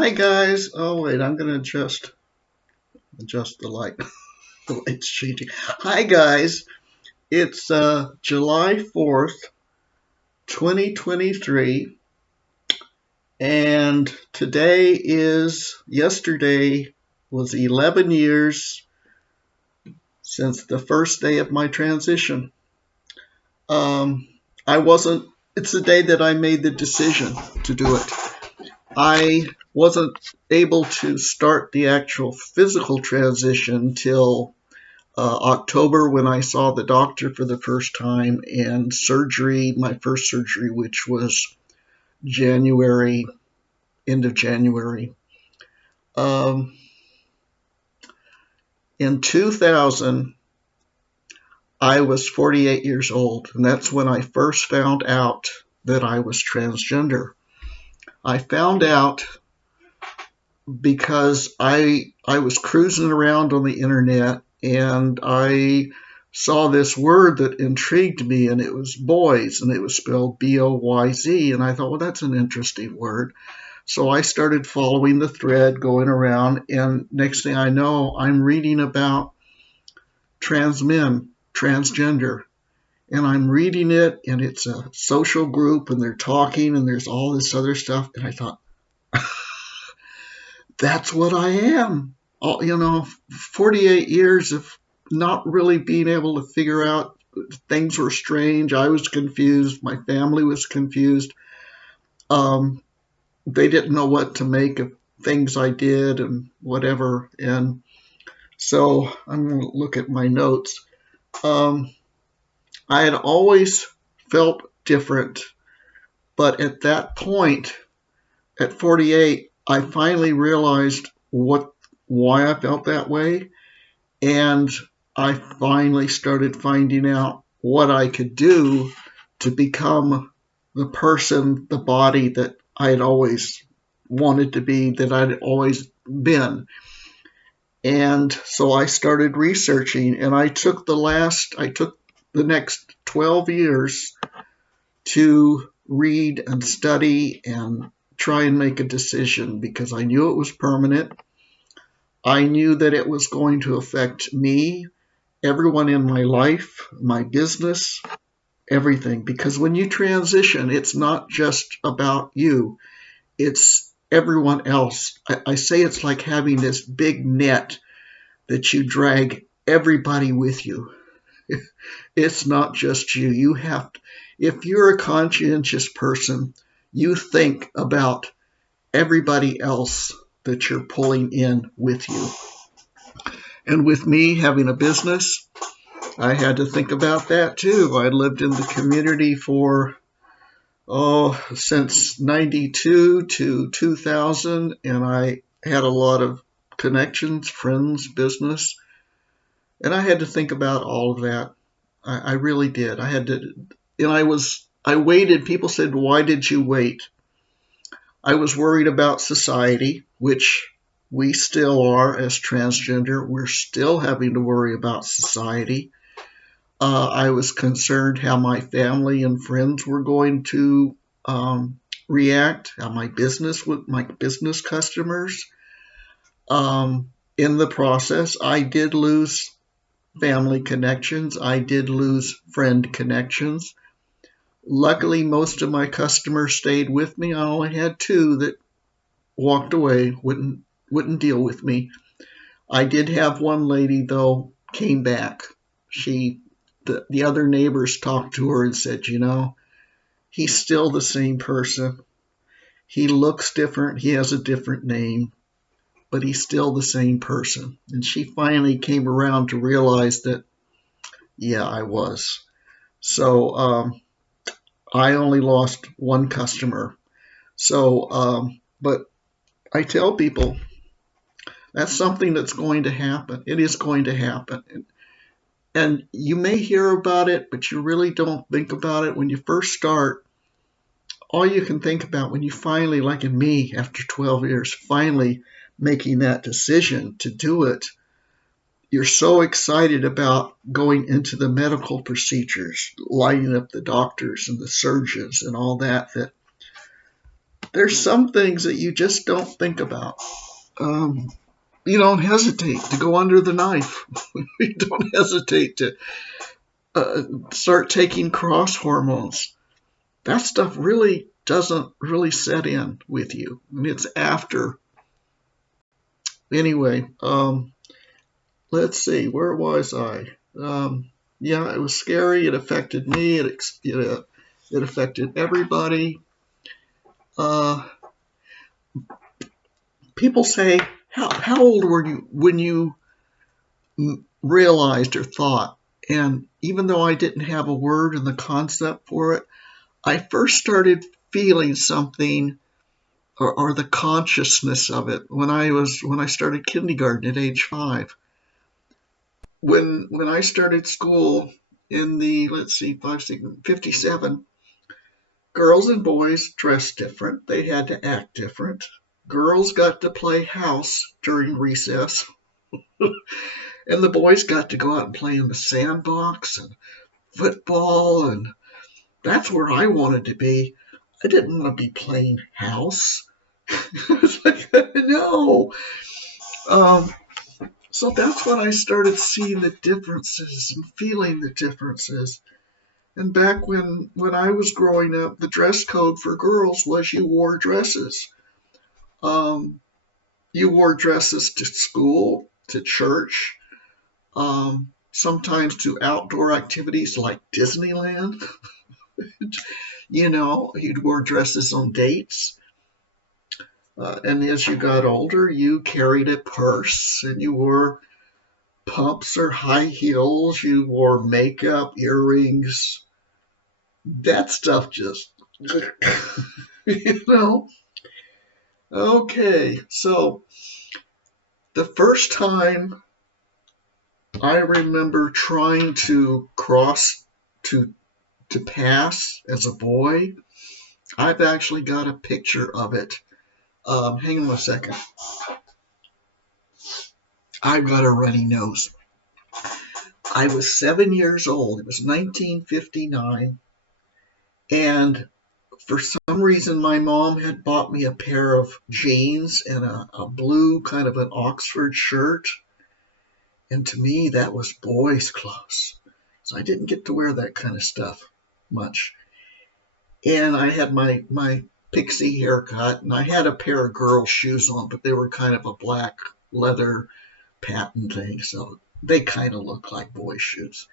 Hi guys. Oh wait, I'm gonna adjust the light. The light's changing. Hi guys. It's July 4th, 2023, and yesterday was 11 years since the first day of my transition. Um, I wasn't. It's the day that I made the decision to do it. I wasn't able to start the actual physical transition till October when I saw the doctor for the first time, and surgery, my first surgery, which was January, end of January. Um, in 2000, I was 48 years old, and that's when I first found out that I was transgender. I found out because I was cruising around on the internet and I saw this word that intrigued me, and it was boys, and it was spelled Boyz, and I thought, well, that's an interesting word. So I started following the thread, going around, and next thing I know, I'm reading about trans men, transgender, and I'm reading it, and it's a social group, and they're talking, and there's all this other stuff, and I thought, that's what I am. 48 years of not really being able to figure out. Things were strange. I was confused. My family was confused. Um, they didn't know what to make of things I did and whatever. And so I'm going to look at my notes. I had always felt different, but at that point, at 48, I finally realized why I felt that way, and I finally started finding out what I could do to become the person, the body that I had always wanted to be, that I'd always been. And so I started researching, and I took the next 12 years to read and study and try and make a decision, because I knew it was permanent. I knew that it was going to affect me, everyone in my life, my business, everything. Because when you transition, it's not just about you, it's everyone else. I say it's like having this big net that you drag everybody with you. It's not just you. If you're a conscientious person, you think about everybody else that you're pulling in with you. And with me having a business, I had to think about that too. I lived in the community since 92 to 2000, and I had a lot of connections, friends, business, and I had to think about all of that. I really did. I waited. People said, why did you wait? I was worried about society, which we still are as transgender. We're still having to worry about society. I was concerned how my family and friends were going to react, how my business customers. In the process, I did lose family connections. I did lose friend connections. Luckily, most of my customers stayed with me. I only had two that walked away, wouldn't deal with me. I did have one lady, though, came back. The other neighbors talked to her and said, he's still the same person. He looks different. He has a different name, but he's still the same person. And she finally came around to realize that, yeah, I was. So I only lost one customer. But I tell people that's something that's going to happen. It is going to happen. And you may hear about it, but you really don't think about it. When you first start, all you can think about when you finally, like in me, after 12 years, finally making that decision to do it, you're so excited about going into the medical procedures, lining up the doctors and the surgeons and all that there's some things that you just don't think about. You don't hesitate to go under the knife. You don't hesitate to start taking cross hormones. That stuff really doesn't really set in with you. And it's after. Anyway, let's see, where was I? Yeah, it was scary. It affected me. It affected everybody. People say, how old were you when you realized or thought? And even though I didn't have a word and the concept for it, I first started feeling something or the consciousness of it when I started kindergarten at age 5. When I started school in the 57, girls and boys dressed different. They had to act different. Girls got to play house during recess, and the boys got to go out and play in the sandbox and football, and that's where I wanted to be. I didn't want to be playing house. It's like, no. So that's when I started seeing the differences and feeling the differences. And back when I was growing up, the dress code for girls was you wore dresses. You wore dresses to school, to church, sometimes to outdoor activities like Disneyland. You'd wear dresses on dates. And as you got older, you carried a purse and you wore pumps or high heels. You wore makeup, earrings. That stuff just, you know. Okay, so the first time I remember trying to cross to pass as a boy, I've actually got a picture of it. Hang on a second. I've got a runny nose. I was 7 years old. It was 1959. And for some reason, my mom had bought me a pair of jeans and a blue kind of an Oxford shirt. And to me, that was boys' clothes. So I didn't get to wear that kind of stuff much. And I had my pixie haircut, and I had a pair of girl shoes on, but they were kind of a black leather patent thing, so they kind of looked like boy shoes.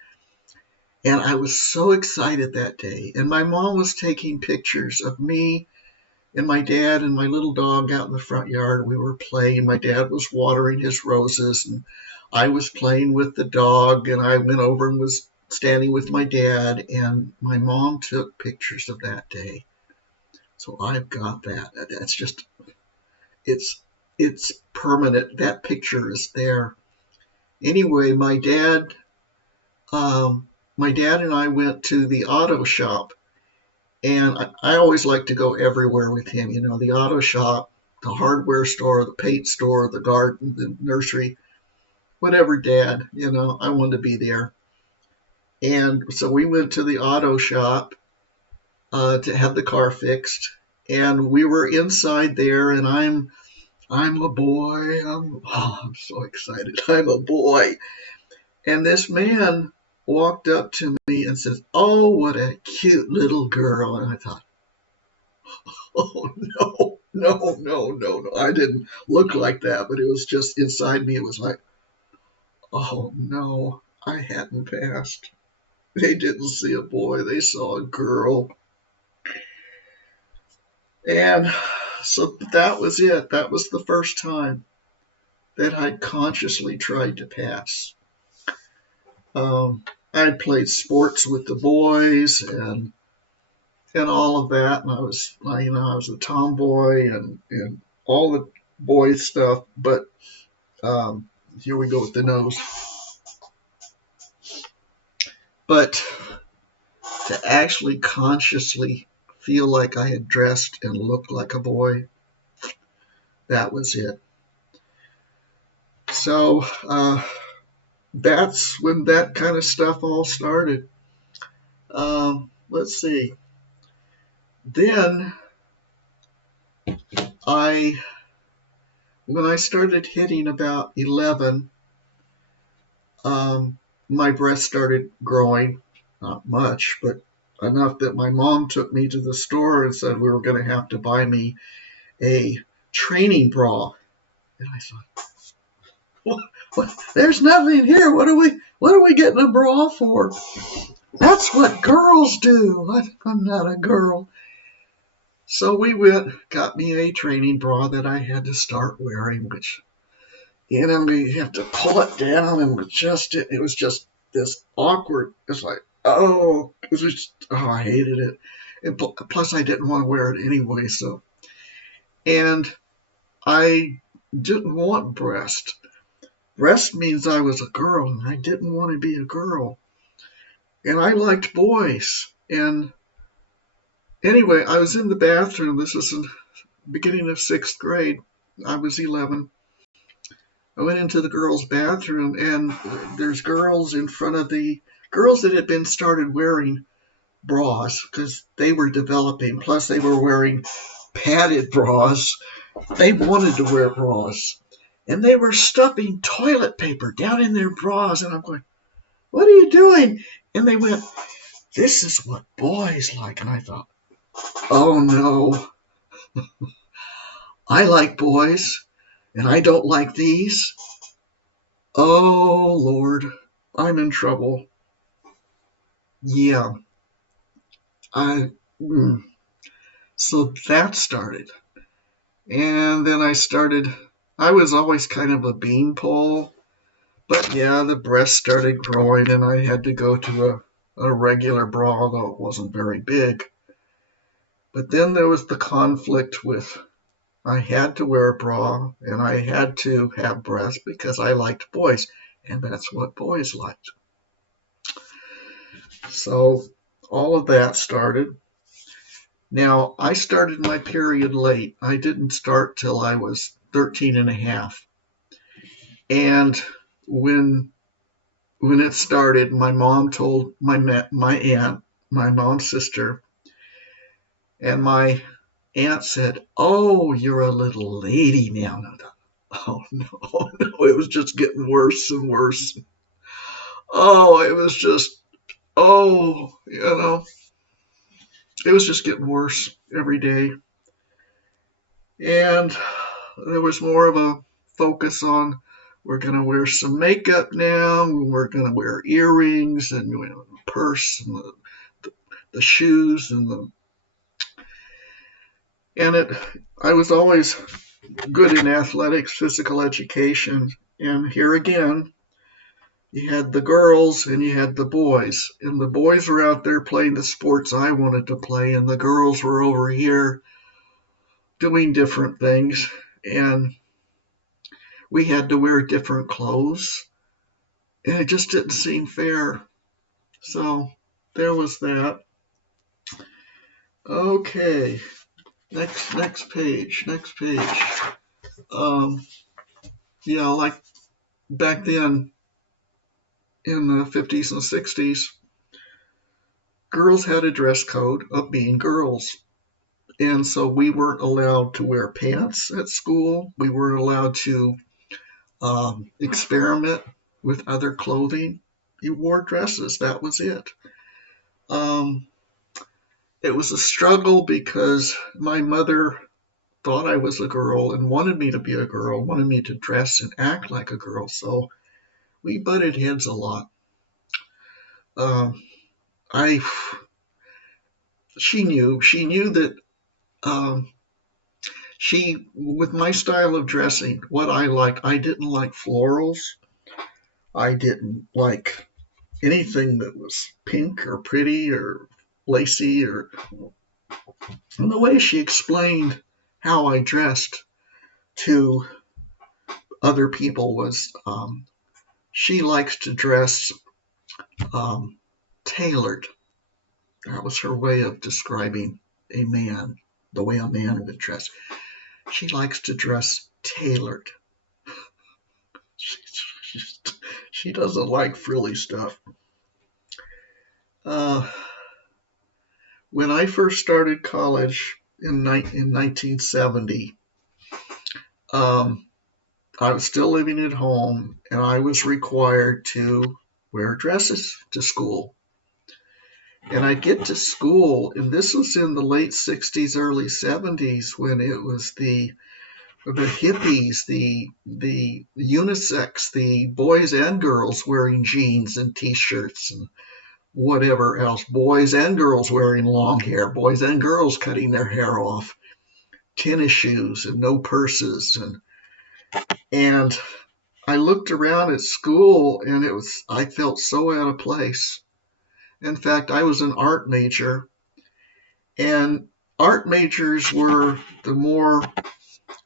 And I was so excited that day. And my mom was taking pictures of me and my dad and my little dog out in the front yard. We were playing. My dad was watering his roses, and I was playing with the dog, and I went over and was standing with my dad, and my mom took pictures of that day. So I've got that. That's just, it's permanent. That picture is there. Anyway, my dad and I went to the auto shop, and I always like to go everywhere with him. The auto shop, the hardware store, the paint store, the garden, the nursery, whatever, Dad. I wanted to be there. And so we went to the auto shop to have the car fixed, and we were inside there, and I'm a boy. I'm so excited. I'm a boy. And this man walked up to me and says, "Oh, what a cute little girl." And I thought, oh, no. I didn't look like that, but it was just inside me. It was like, oh, no, I hadn't passed. They didn't see a boy. They saw a girl. And so that was it. That was the first time that I consciously tried to pass. I played sports with the boys and all of that, and I was a tomboy and all the boy stuff. But here we go with the nose. But to actually consciously feel like I had dressed and looked like a boy, that was it. So that's when that kind of stuff all started. Let's see. Then I when I started hitting about 11, my breasts started growing. Not much, but enough that my mom took me to the store and said we were going to have to buy me a training bra. And I thought, what? There's nothing here. What are we getting a bra for? That's what girls do. I'm not a girl. So we got me a training bra that I had to start wearing, which, you have to pull it down and adjust it. It was just this awkward. It's like, I hated it. And plus, I didn't want to wear it anyway. And I didn't want breast. Breast means I was a girl, and I didn't want to be a girl. And I liked boys. And anyway, I was in the bathroom. This was in the beginning of 6th grade. I was 11. I went into the girls' bathroom, and there's girls in front of the girls that had been started wearing bras because they were developing. Plus, they were wearing padded bras. They wanted to wear bras. And they were stuffing toilet paper down in their bras. And I'm going, what are you doing? And they went, this is what boys like. And I thought, oh no, I like boys and I don't like these. Oh Lord, I'm in trouble. Yeah. So that started. And then I was always kind of a beanpole. But yeah, the breast started growing and I had to go to a regular bra, although it wasn't very big. But then there was the conflict with I had to wear a bra and I had to have breasts because I liked boys, and that's what boys liked. So all of that started. Now, I started my period late. I didn't start till I was 13 and a half. And when it started, my mom told my aunt, my mom's sister, and my aunt said, oh, you're a little lady now. And I thought, oh, no, it was just getting worse and worse. Oh, it was just, it was just getting worse every day. And there was more of a focus on we're going to wear some makeup now, and we're going to wear earrings and the purse and the shoes I was always good in athletics, physical education, and here again, you had the girls and you had the boys, and the boys were out there playing the sports I wanted to play, and the girls were over here doing different things, and we had to wear different clothes, and it just didn't seem fair. So there was that. Okay, next page. Like back then in the 50s and 60s, girls had a dress code of being girls. And so we weren't allowed to wear pants at school. We weren't allowed to experiment with other clothing. You wore dresses. That was it. It was a struggle because my mother thought I was a girl and wanted me to be a girl, wanted me to dress and act like a girl. So we butted heads a lot. She knew that with my style of dressing, what I didn't like florals. I didn't like anything that was pink or pretty or lacy and the way she explained how I dressed to other people was she likes to dress tailored. That was her way of describing a man, the way a man would dress. She likes to dress tailored. She doesn't like frilly stuff. When I first started college in 1970, Um, I was still living at home, and I was required to wear dresses to school. And I'd get to school, and this was in the late 60s, early 70s, when it was the hippies, the unisex, the boys and girls wearing jeans and t-shirts and whatever else, boys and girls wearing long hair, boys and girls cutting their hair off, tennis shoes and no purses, and I looked around at school, and I felt so out of place. In fact, I was an art major, and art majors were the more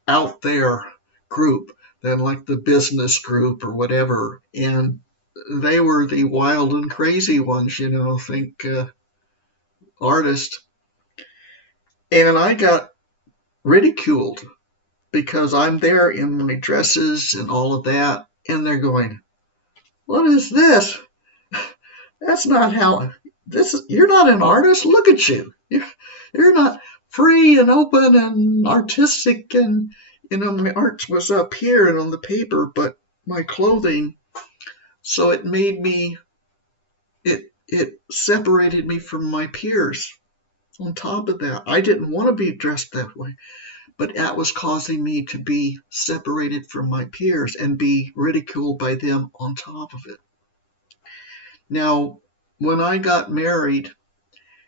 out there group than like the business group or whatever. And they were the wild and crazy ones, think artist. And I got ridiculed because I'm there in my dresses and all of that. And they're going, "What is this? That's not how you're not an artist. Look at you. You're not free and open and artistic, and my art was up here and on the paper, but my clothing." So it made me it separated me from my peers. On top of that, I didn't want to be dressed that way, but that was causing me to be separated from my peers and be ridiculed by them on top of it. Now, when I got married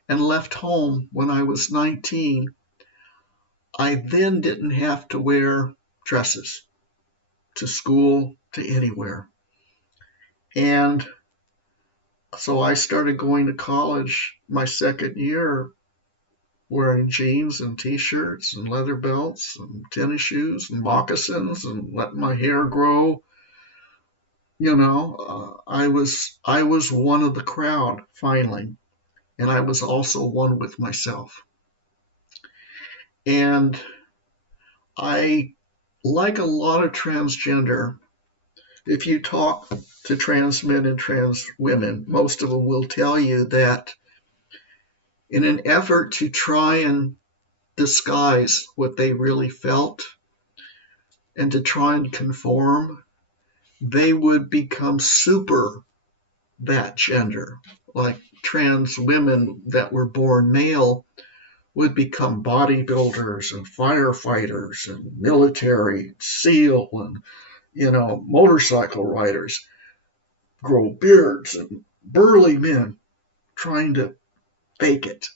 and left home when I was 19, I then didn't have to wear dresses to school, to anywhere. And so I started going to college my second year wearing jeans and t-shirts and leather belts and tennis shoes and moccasins and letting my hair grow. I was one of the crowd finally, and I was also one with myself. And I, like a lot of transgender, if you talk to trans men and trans women, most of them will tell you that in an effort to try and disguise what they really felt and to try and conform, they would become super that gender. Like trans women that were born male would become bodybuilders and firefighters and military, SEAL, and motorcycle riders, grow beards, and burly men trying to fake it.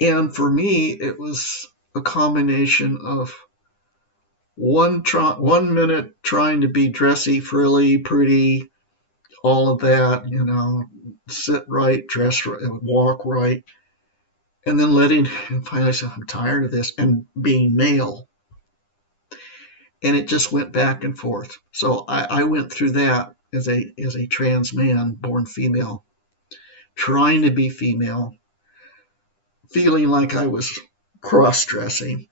And for me, it was a combination of one minute trying to be dressy, frilly, pretty, all of that, sit right, dress right, walk right, and then finally say, "I'm tired of this," and being male. And it just went back and forth. So I went through that as a trans man born female, trying to be female, feeling like I was cross-dressing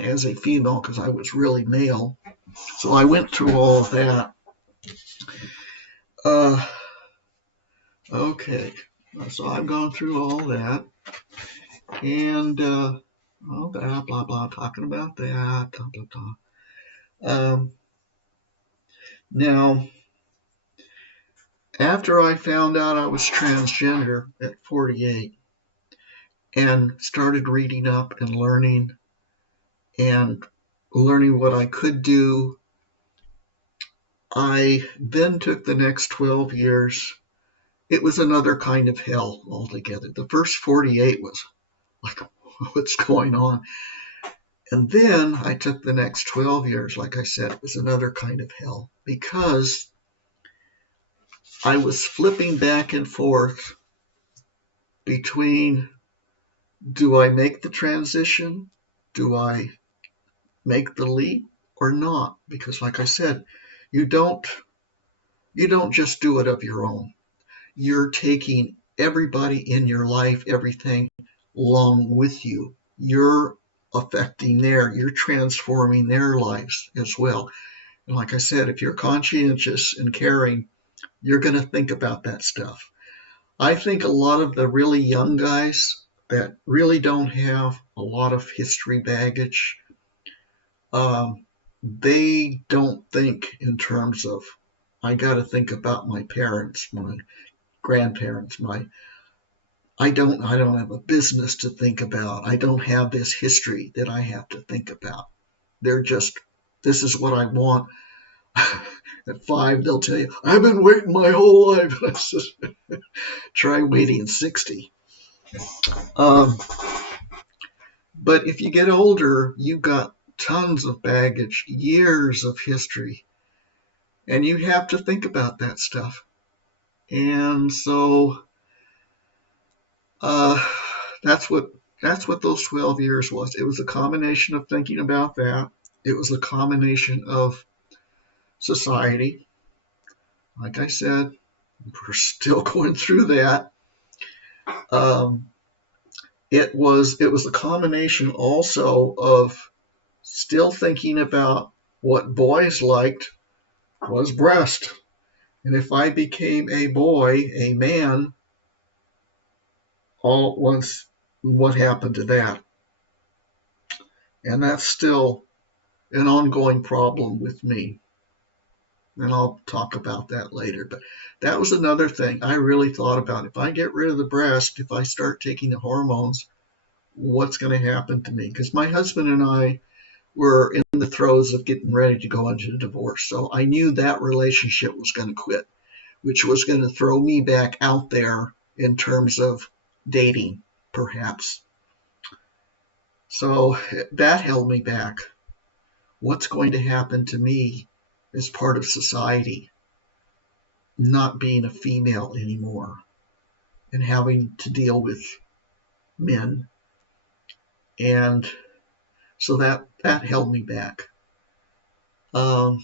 as a female because I was really male. So I went through all of that. Okay, so I've gone through all that, and all that, blah, blah, talking about that, blah, blah, blah. Now, after I found out I was transgender at 48 and started reading up and learning what I could do, I then took the next 12 years. It was another kind of hell altogether. The first 48 was like, what's going on? And then I took the next 12 years, like I said, it was another kind of hell because I was flipping back and forth between, do I make the transition? Do I make the leap or not? Because like I said, you don't just do it of your own. You're taking everybody in your life, everything along with you. You're affecting you're transforming their lives as well. And like I said, if you're conscientious and caring, you're going to think about that stuff. I think a lot of the really young guys that really don't have a lot of history baggage. They don't think in terms of, I got to think about my parents, my grandparents, I don't have a business to think about. I don't have this history that I have to think about. They're just, this is what I want. At 5, they'll tell you, I've been waiting my whole life. I said, try waiting 60. Um, but if you get older, you've got tons of baggage, years of history, and you have to think about that stuff. And so uh, that's what those 12 years was. It was a combination of thinking about that. It was a combination of society. Like I said, we're still going through that. Um, it was a combination also of still thinking about what boys liked was breast. And if I became a boy, a man, all at once, what happened to that? And that's still an ongoing problem with me. And I'll talk about that later. But that was another thing I really thought about. If I get rid of the breast, if I start taking the hormones, what's going to happen to me? Because my husband and I were in the throes of getting ready to go into a divorce. So I knew that relationship was going to quit, which was going to throw me back out there in terms of dating, perhaps. So that held me back. What's going to happen to me as part of society, not being a female anymore and having to deal with men? And so that held me back. The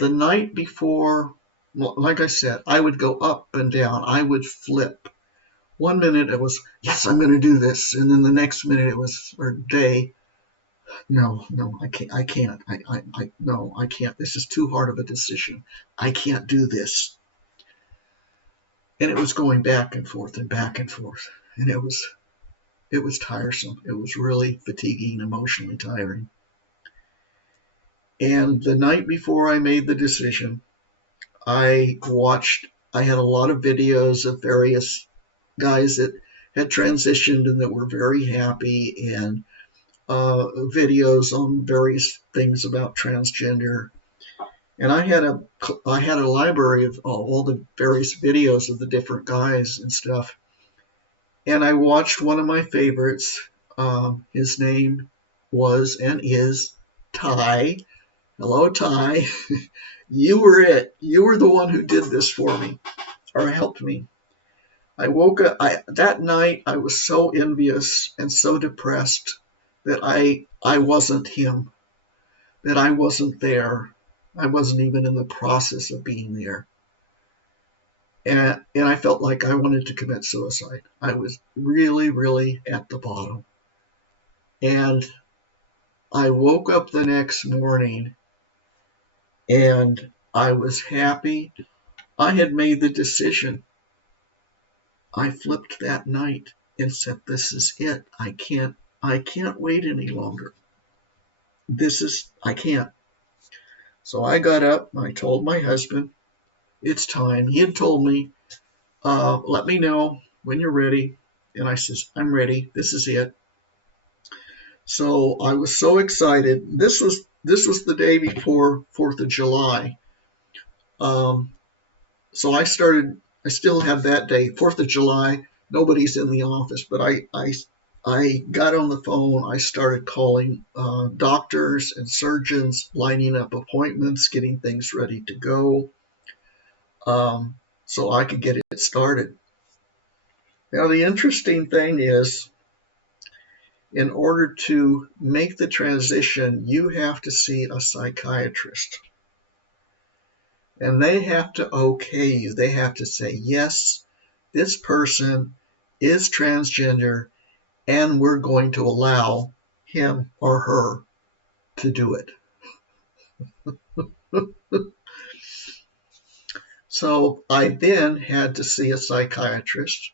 night before, well, like I said, I would go up and down. I would flip. One minute it was, yes, I'm going to do this. And then the next minute it was, or day, no, I can't. No, I can't. This is too hard of a decision. I can't do this. And it was going back and forth and back and forth. And it was tiresome. It was really fatiguing, emotionally tiring. And the night before I made the decision, I had a lot of videos of various guys that had transitioned and that were very happy, and videos on various things about transgender. And I had a library of all the various videos of the different guys and stuff. And I watched one of my favorites. His name was and is Ty. Hello, Ty. You were it. You were the one who did this for me, or helped me. I woke up that night. I was so envious and so depressed that I wasn't him, that I wasn't there. I wasn't even in the process of being there. And I felt like I wanted to commit suicide. I was really, really at the bottom. And I woke up the next morning and I was happy. I had made the decision. I flipped that night and said, this is it. I can't wait any longer. I can't. So I got up and I told my husband, it's time. He had told me, let me know when you're ready. And I says, I'm ready. This is it. So I was so excited. This was the day before 4th of July. So I still have that day, 4th of July. Nobody's in the office, but I got on the phone. I started calling doctors and surgeons, lining up appointments, getting things ready to go, so I could get it started. Now, the interesting thing is, in order to make the transition, you have to see a psychiatrist. And they have to okay you. They have to say, yes, this person is transgender, and we're going to allow him or her to do it. So I then had to see a psychiatrist.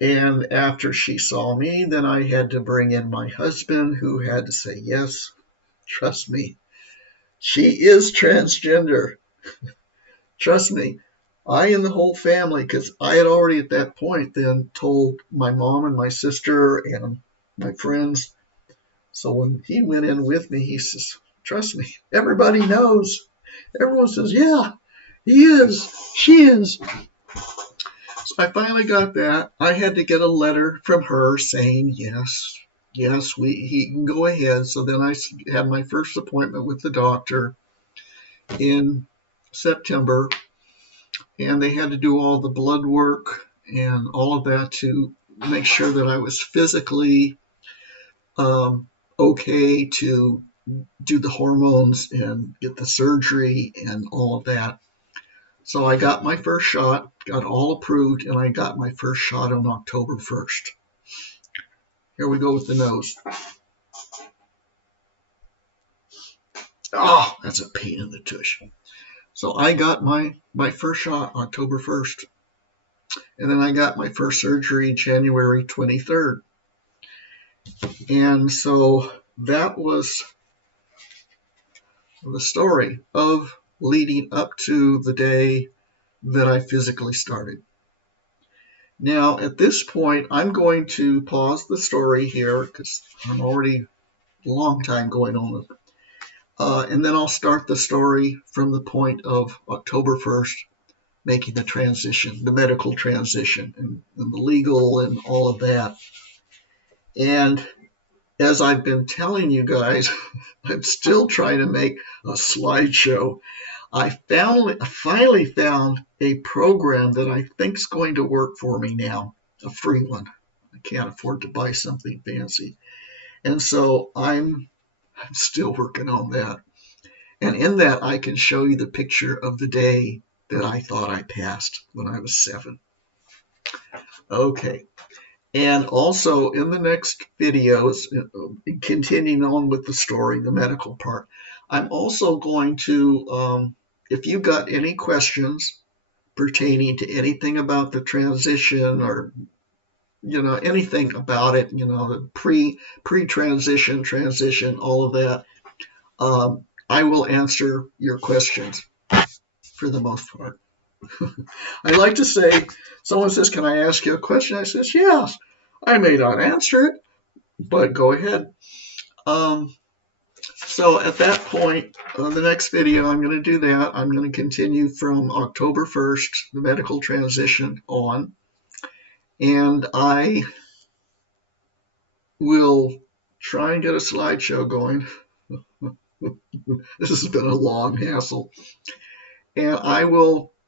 And after she saw me, then I had to bring in my husband, who had to say, yes, trust me, she is transgender. Trust me. I and the whole family, because I had already at that point then told my mom and my sister and my friends. So when he went in with me, he says, trust me, everybody knows. Everyone says, yeah, he is, she is. So I finally got that. I had to get a letter from her saying, yes, he can go ahead. So then I had my first appointment with the doctor in September, and they had to do all the blood work and all of that to make sure that I was physically okay to do the hormones and get the surgery and all of that. So I got my first shot, got all approved, and I got my first shot on October 1st. Here we go with the nose. Oh, that's a pain in the tush. So I got my first shot October 1st. And then I got my first surgery January 23rd. And so that was the story of leading up to the day that I physically started. Now, at this point, I'm going to pause the story here because I'm already a long time going on with it. And then I'll start the story from the point of October 1st, making the transition, the medical transition, and the legal and all of that. And as I've been telling you guys, I'm still trying to make a slideshow. I finally found a program that I think is going to work for me now, a free one. I can't afford to buy something fancy. And so I'm still working on that. And in that, I can show you the picture of the day that I thought I passed when I was 7. Okay. And also in the next videos, continuing on with the story, the medical part, I'm also going to, if you've got any questions pertaining to anything about the transition or, anything about it, the pre-transition, transition, all of that, I will answer your questions for the most part. I like to say, someone says, can I ask you a question? I says, yes. I may not answer it, but go ahead. So at that point, the next video, I'm going to do that. I'm going to continue from October 1st, the medical transition on. And I will try and get a slideshow going. This has been a long hassle. And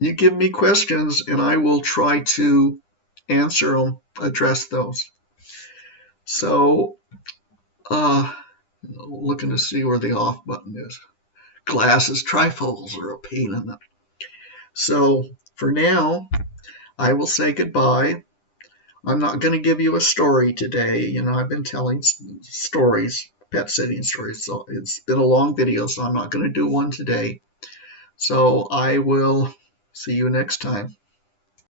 you give me questions, and I will try to answer them, address those. So, looking to see where the off button is. Glasses, trifocals are a pain in the. So for now, I will say goodbye. I'm not going to give you a story today. I've been telling stories, pet sitting stories. So it's been a long video, so I'm not going to do one today. So I will see you next time.